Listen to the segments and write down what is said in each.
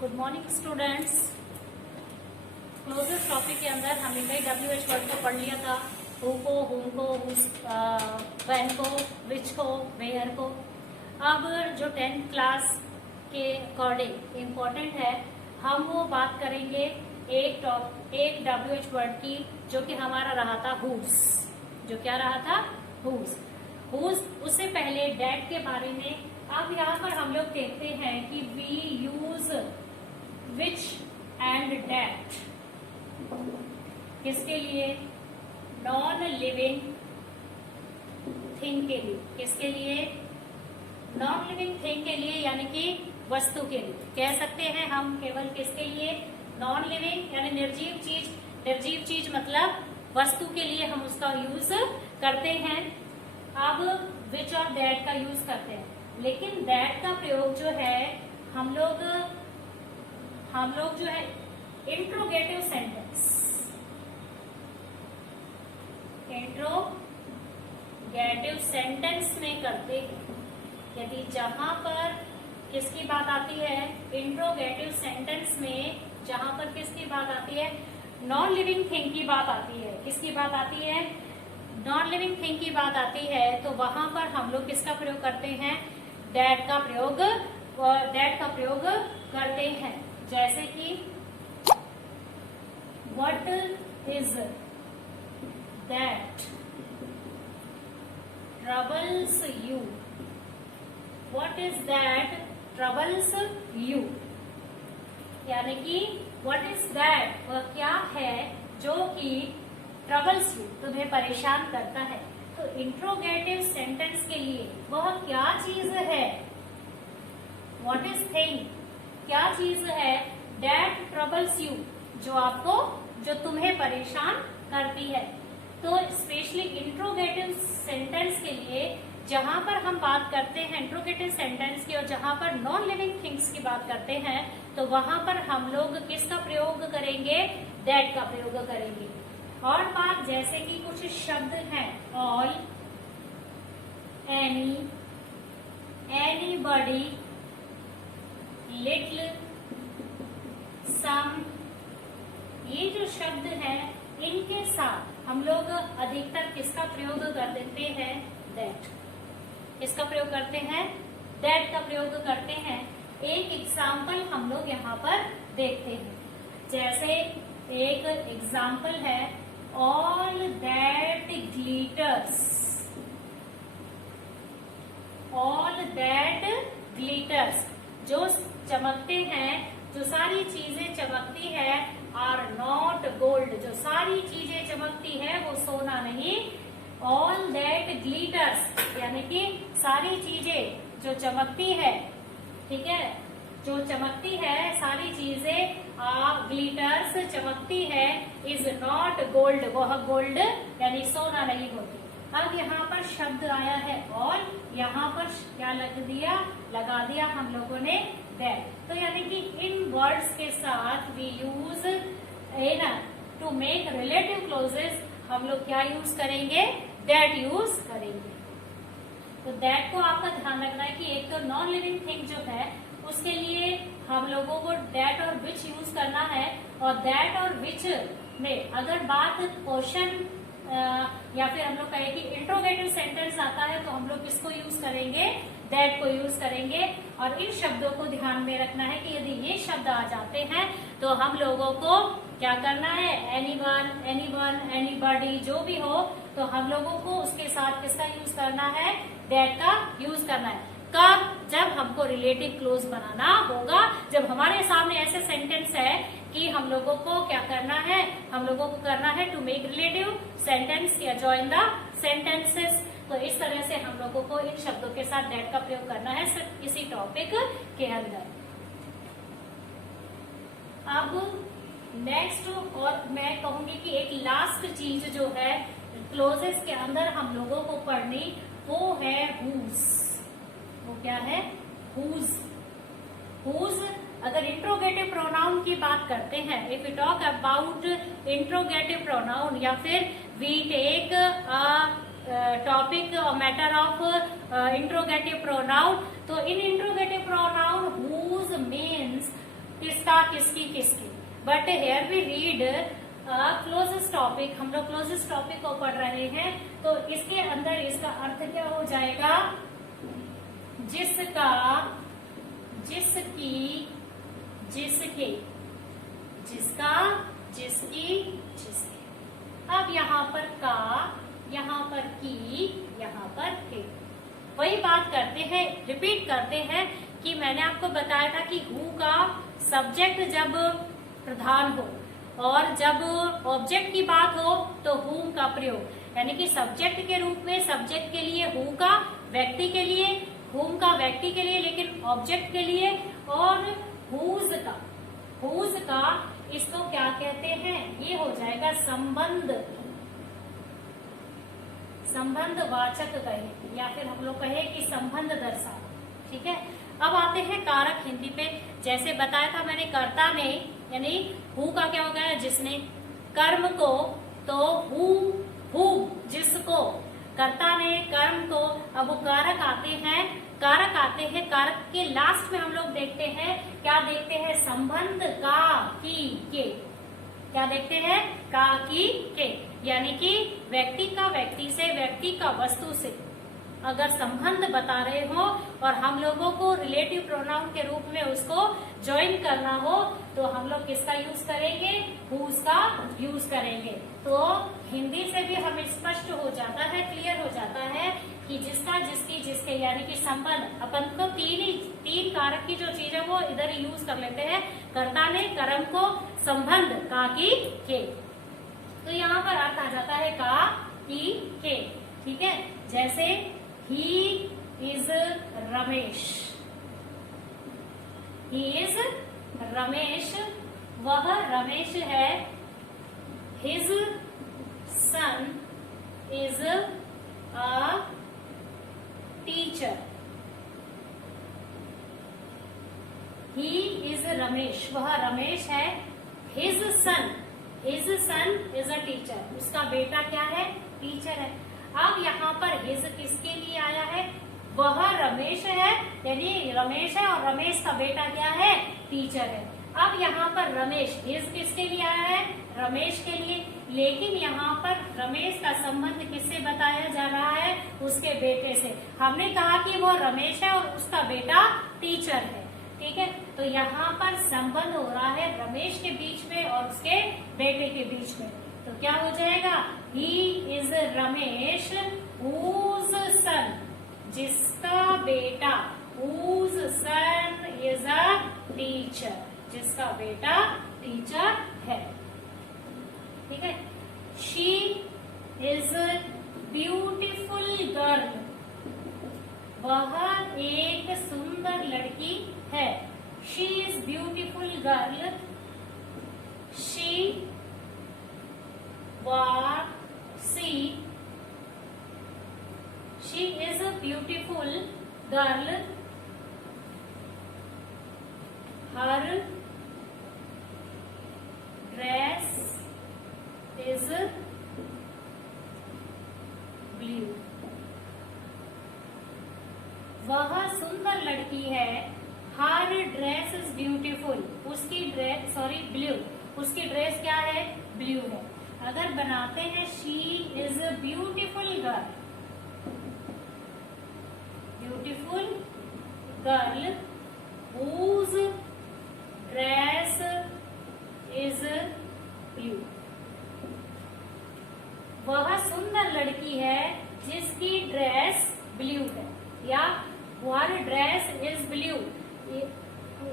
Good morning students. Closest topic के अंदर हमने कई WH वर्ड को पढ़ लिया था, हु को, हुम को, व्हेन को, विच को, वेयर को। अब जो 10th क्लास के अकॉर्डिंग इम्पोर्टेंट है, हम वो बात करेंगे एक WH वर्ड की, जो कि हमारा रहा था हुज। जो क्या रहा था? हुज। उससे पहले डैट के बारे में। अब यहाँ पर हम लोग देखते हैं कि we use which and that किसके लिए? नॉन लिविंग थिंग के लिए। किसके लिए? नॉन लिविंग थिंग के लिए, यानी कि वस्तु के लिए। कह सकते हैं हम केवल किसके लिए? नॉन लिविंग यानी निर्जीव चीज। निर्जीव चीज मतलब वस्तु के लिए हम उसका यूज करते हैं। अब विच और दैट का यूज करते हैं, लेकिन दैट का प्रयोग जो है हम लोग जो है इंट्रोगेटिव सेंटेंस में करते हैं। यदि जहां पर किसकी बात आती है? इंट्रोगेटिव सेंटेंस में जहां पर किसकी बात आती है? नॉन लिविंग थिंग की बात आती है। किसकी बात आती है? नॉन लिविंग थिंग की बात आती है, तो वहां पर हम लोग किसका प्रयोग करते हैं? दैट का प्रयोग करते हैं। जैसे कि what is that troubles you? What is that troubles you? यानी कि व्हाट इज दैट, वह क्या है जो कि ट्रबल्स यू, तुम्हें परेशान करता है। तो इंट्रोगेटिव सेंटेंस के लिए वह क्या चीज है? व्हाट इज थिंग, क्या चीज है? दैट ट्रबल्स यू, जो तुम्हें परेशान करती है। तो स्पेशली इंट्रोगेटिव सेंटेंस के लिए जहां पर हम बात करते हैं इंट्रोगेटिव सेंटेंस की, और जहां पर नॉन लिविंग थिंग्स की बात करते हैं, तो वहां पर हम लोग किसका प्रयोग करेंगे? दैट का प्रयोग करेंगे। और बात जैसे कि कुछ शब्द हैं, ऑल, एनी, एनीबॉडी, लिटिल, सम, ये जो शब्द हैं इनके साथ हम लोग अधिकतर किसका प्रयोग कर देते हैं? दैट। किसका प्रयोग करते हैं? दैट का प्रयोग करते हैं। एक एग्जाम्पल हम लोग यहाँ पर देखते हैं। जैसे एक एग्जाम्पल है, all that glitters. All that glitters, जो चमकते हैं, जो सारी चीजें चमकती है, आर नॉट गोल्ड, जो सारी चीजें चमकती है वो सोना नहीं। ऑल दैट ग्लिटर्स यानी कि सारी चीजें जो चमकती है, ठीक है, जो चमकती है सारी चीजें, ग्लिटर्स चमकती है, इज नॉट गोल्ड, वह गोल्ड यानी सोना नहीं होती। अब यहाँ पर शब्द आया है ऑल, यहाँ पर क्या लगा दिया हम लोगों ने? दैट। तो यानी कि इन वर्ड्स के साथ we use to make relative clauses, हम लोग क्या यूज करेंगे? दैट यूज करेंगे। तो दैट को आपका ध्यान रखना है कि एक तो नॉन लिविंग थिंग जो है उसके लिए हम लोगों को दैट और विच यूज करना है, और दैट और विच में अगर बात क्वेश्चन या फिर हम लोग कहें कि इंट्रोगेटिव सेंटेंस आता है, तो हम लोग किसको यूज करेंगे? दैट को यूज करेंगे। और इन शब्दों को ध्यान में रखना है कि यदि ये शब्द आ जाते हैं तो हम लोगों को क्या करना है? एनीवन, एनीबॉडी, जो भी हो, तो हम लोगों को उसके साथ किसका यूज करना है? दैट का यूज करना है। कब? जब हमको रिलेटिव क्लोज बनाना होगा, जब हमारे सामने ऐसे सेंटेंस है कि हम लोगों को क्या करना है? हम लोगों को करना है टू मेक रिलेटिव सेंटेंस या जॉइन द सेंटेंसेस। तो इस तरह से हम लोगों को इन शब्दों के साथ दैट का प्रयोग करना है सिर्फ इसी टॉपिक के अंदर। अब नेक्स्ट, और मैं कहूंगी कि एक लास्ट चीज जो है क्लोजेस के अंदर हम लोगों को पढ़नी, वो है हुज। वो क्या है? हुज। हुज अगर इंट्रोगेटिव प्रोनाउन की बात करते हैं, if you talk about interrogative pronoun, या फिर we take topic matter of interrogative pronoun, तो इन इंट्रोगेटिव प्रोनाउन हुज मीन्स किस किसका, किसकी, किसकी। But here we read closest topic, हम लोग क्लोजेस्ट टॉपिक को पढ़ रहे हैं, तो इसके अंदर इसका अर्थ क्या हो जाएगा, जिसका, जिसकी, जिसके, जिसका, जिसकी, जिसके। अब यहाँ पर का, यहाँ पर की, यहाँ पर के। वही बात करते हैं, रिपीट करते हैं कि मैंने आपको बताया था कि हु का सब्जेक्ट जब प्रधान हो और जब ऑब्जेक्ट की बात हो तो हुम का प्रयोग, यानी कि सब्जेक्ट के रूप में सब्जेक्ट के लिए हु का, व्यक्ति के लिए हुम का, व्यक्ति के लिए, लेकिन ऑब्जेक्ट के लिए, और हुज का इसको क्या कहते हैं, ये हो जाएगा संबंध, संबंध वाचक कहे, या फिर हम लोग कहे कि संबंध दर्शा। ठीक है, अब आते हैं कारक हिंदी पे। जैसे बताया था मैंने, कर्ता ने, यानी हु का क्या हो गया, जिसने, कर्म को तो हु जिसको, कर्ता ने, कर्म को। अब वो कारक आते हैं, कारक आते हैं, कारक के लास्ट में हम लोग देखते हैं, क्या देखते हैं, संबंध का, की, के। क्या देखते हैं, का, की, के, यानी कि व्यक्ति का व्यक्ति से, व्यक्ति का वस्तु से अगर संबंध बता रहे हो और हम लोगों को रिलेटिव प्रोनाउन के रूप में उसको ज्वाइन करना हो तो हम लोग किसका यूज करेंगे, हुज का यूज करेंगे। तो हिंदी से भी हमें स्पष्ट हो जाता है, क्लियर हो जाता है कि जिसका, जिसकी, जिसके, यानी कि संबंध। अपन को तीन कारक की जो चीज है वो इधर यूज कर लेते हैं, कर्ता ने, कर्म को, संबंध का, की, के। तो यहाँ पर अर्थ आ जाता है का, की, के। ठीक है, जैसे He is Ramesh, He is Ramesh, वह रमेश है। His son is a teacher, He is Ramesh, वह रमेश है। His son is a teacher, उसका बेटा क्या है, टीचर है। अब यहाँ पर हिज किसके लिए आया है, वह रमेश है, यानी रमेश है और रमेश का बेटा क्या है, टीचर है। अब यहाँ पर रमेश, हिज किसके लिए आया है, रमेश के लिए, लेकिन यहाँ पर रमेश का संबंध किससे बताया जा रहा है, उसके बेटे से। हमने कहा कि वो रमेश है और उसका बेटा टीचर है। ठीक है, तो यहाँ पर संबंध हो रहा है रमेश के बीच में और उसके बेटे के बीच में। तो क्या हो जाएगा, he is Ramesh whose son, जिसका बेटा, whose son is a teacher, जिसका बेटा टीचर है। ठीक है, she is a beautiful girl, वह एक सुंदर लड़की है। she is beautiful girl, she she is a beautiful girl, her dress is blue, वह सुंदर लड़की है। her dress is beautiful, उसकी ड्रेस, ब्लू, उसकी ड्रेस क्या है, ब्लू है। अगर बनाते हैं she is a beautiful girl, beautiful girl whose dress is blue, वह सुंदर लड़की है जिसकी ड्रेस ब्लू है, या her dress is blue,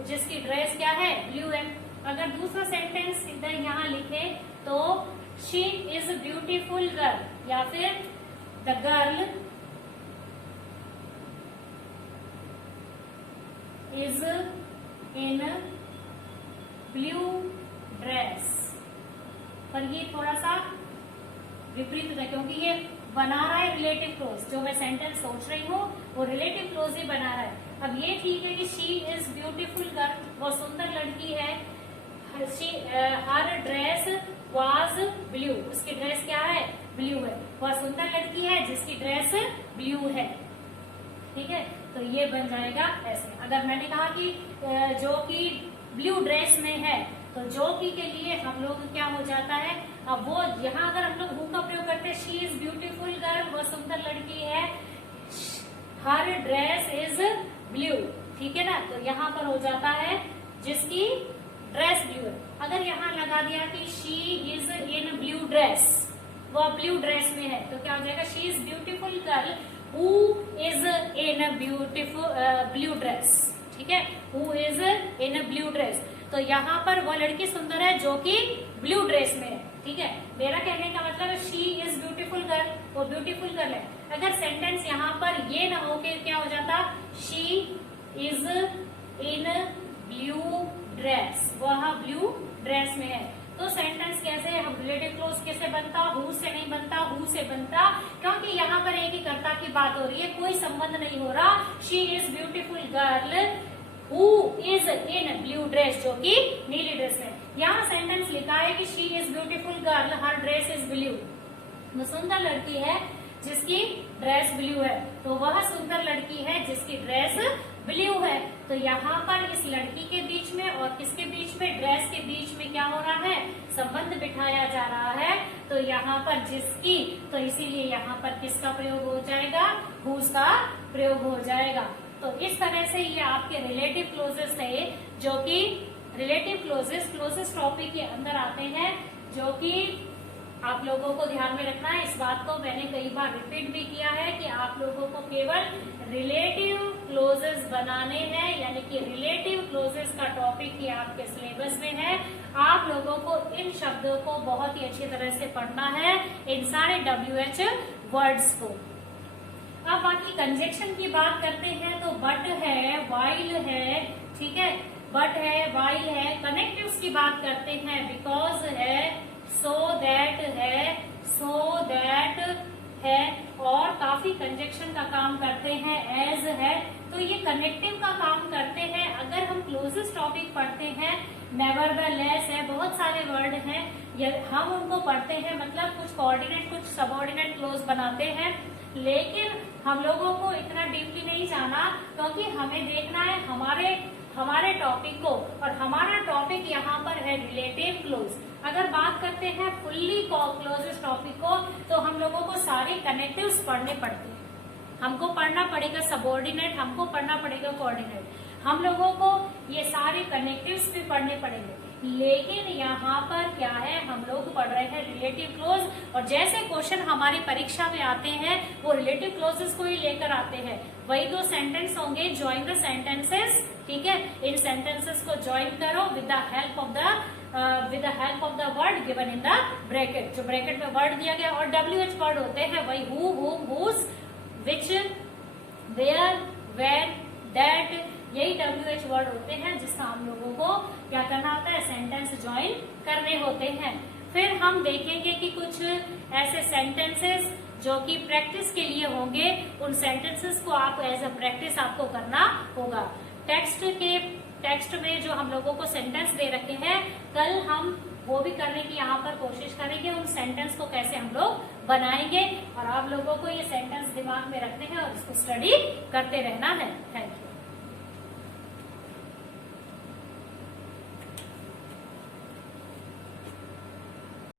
जिसकी ड्रेस क्या है, ब्लू है। अगर दूसरा सेंटेंस इधर यहाँ लिखे तो she is a beautiful girl, या फिर the girl is in blue dress। पर ये थोड़ा सा विपरीत है क्योंकि ये बना रहा है रिलेटिव क्लोज, जो मैं सेंटेंस सोच रही हूँ वो रिलेटिव क्लोज ही बना रहा है। अब ये ठीक है कि she is beautiful girl, वो सुंदर लड़की है। हर ड्रेस was ब्लू, उसकी ड्रेस क्या है, ब्लू है। वह सुंदर लड़की है जिसकी ड्रेस ब्लू है। ठीक है, तो ये बन जाएगा ऐसे। अगर मैंने कहा कि जो कि ब्लू ड्रेस में है। तो जो कि के लिए हम लोग क्या हो जाता है, अब वो यहाँ अगर हम लोग हु का प्रयोग करते हैं, शी इज ब्यूटीफुल गर्ल, वो सुंदर लड़की है, हर ड्रेस इज ब्लू, ठीक है ना। तो यहाँ पर हो जाता है जिसकी ड्रेस ब्लू है। अगर यहाँ लगा दिया कि she is in blue dress, वो ब्लू ड्रेस में है, तो क्या हो जाएगा, she is beautiful girl who is in beautiful blue dress, ठीक है, who is in blue dress. तो यहाँ पर वो लड़की सुंदर है जो कि ब्लू ड्रेस में है, ठीक है। मेरा कहने का मतलब शी इज ब्यूटीफुल गर्ल, वो ब्यूटीफुल गर्ल है। अगर सेंटेंस यहाँ पर ये ना हो के क्या हो जाता, she is in blue dress, वह ब्लू ड्रेस में है, तो सेंटेंस कैसे, हम रिलेटिव क्लोज कैसे बनता, हु से नहीं बनता, हु से बनता, क्योंकि यहाँ पर एक ही कर्ता की बात हो रही है, कोई संबंध नहीं हो रहा। She is beautiful girl who is in blue dress, जो कि नीली ड्रेस में। यहाँ सेंटेंस लिखा है कि she is beautiful girl her dress is blue, वो सुंदर लड़की है जिसकी ड्रेस ब्लू है, तो वह सुंदर लड़की है जिसकी ड्रेस ब्लू है। तो यहाँ पर इस लड़की के बीच में और किसके बीच में, ड्रेस के बीच में क्या हो रहा है, संबंध बिठाया जा रहा है। तो यहाँ पर जिसकी, तो इसीलिए यहाँ पर किसका प्रयोग हो जाएगा, हुज का प्रयोग हो जाएगा। तो इस तरह से ये आपके रिलेटिव क्लोजेस थे, जो कि रिलेटिव क्लोजेस टॉपिक के अंदर आते हैं, जो कि आप लोगों को ध्यान में रखना है। इस बात को मैंने कई बार रिपीट भी किया है कि आप लोगों को केवल रिलेटिव क्लोजेस बनाने हैं, यानी कि रिलेटिव क्लोजेस का बाकी की आपके सिलेबस में है। आप लोगों को इन शब्दों को बहुत ही अच्छी तरह से पढ़ना है, इन सारे WH वर्ड्स को। अब बाकी कंजक्शन की बात करते हैं तो बट है, वाइल है, ठीक है, बट है, वाइल है। कनेक्टिव्स की बात करते हैं, बिकॉज है, सो दैट है, सो दैट है, और काफी कंजक्शन का काम करते हैं, एज है। तो ये कनेक्टिव का काम करते हैं। अगर हम क्लोजेस्ट टॉपिक पढ़ते हैं, नेवरदलेस है, बहुत सारे वर्ड हैं, हम उनको पढ़ते हैं, मतलब कुछ कोऑर्डिनेट कुछ सबऑर्डिनेट क्लोज बनाते हैं, लेकिन हम लोगों को इतना डीपली नहीं जाना, क्योंकि हमें देखना है हमारे टॉपिक को, और हमारा टॉपिक यहाँ पर है रिलेटिव क्लोज। अगर बात करते हैं फुल्ली क्लोजेस्ट टॉपिक को, तो हम लोगों को सारे कनेक्टिव्स पढ़ने पड़ते हैं। हमको पढ़ना पड़ेगा सबऑर्डिनेट, हमको पढ़ना पड़ेगा कोऑर्डिनेट, हम लोगों को ये सारे कनेक्टिव्स भी पढ़ने पड़ेंगे। लेकिन यहाँ पर क्या है, हम लोग पढ़ रहे हैं रिलेटिव क्लोज, और जैसे क्वेश्चन हमारी परीक्षा में आते हैं वो रिलेटिव क्लोजेस को ही लेकर आते हैं। वही दो सेंटेंस होंगे, ज्वाइन द सेंटेंसेस, ठीक है, इन सेंटेंसेस को ज्वाइन करो with the help of the word given in the bracket. जो ब्रैकेट में वर्ड दिया गया, और WH वर्ड होते हैं वही who, whom, whose, which, where, when, that, यही WH वर्ड होते हैं जिसका हम लोगों को क्या करना होता है, सेंटेंस ज्वाइन करने होते हैं। फिर हम देखेंगे कि कुछ ऐसे सेंटेंसेस जो कि प्रैक्टिस के लिए होंगे, उन सेंटेंसेस को आप एज अ प्रैक्टिस आपको करना होगा। टेक्स्ट में जो हम लोगों को सेंटेंस दे रखे हैं, कल हम वो भी करने की यहाँ पर कोशिश करेंगे, उन सेंटेंस को कैसे हम लोग बनाएंगे, और आप लोगों को ये सेंटेंस दिमाग में रखने हैं और इसको स्टडी करते रहना है। Thank you.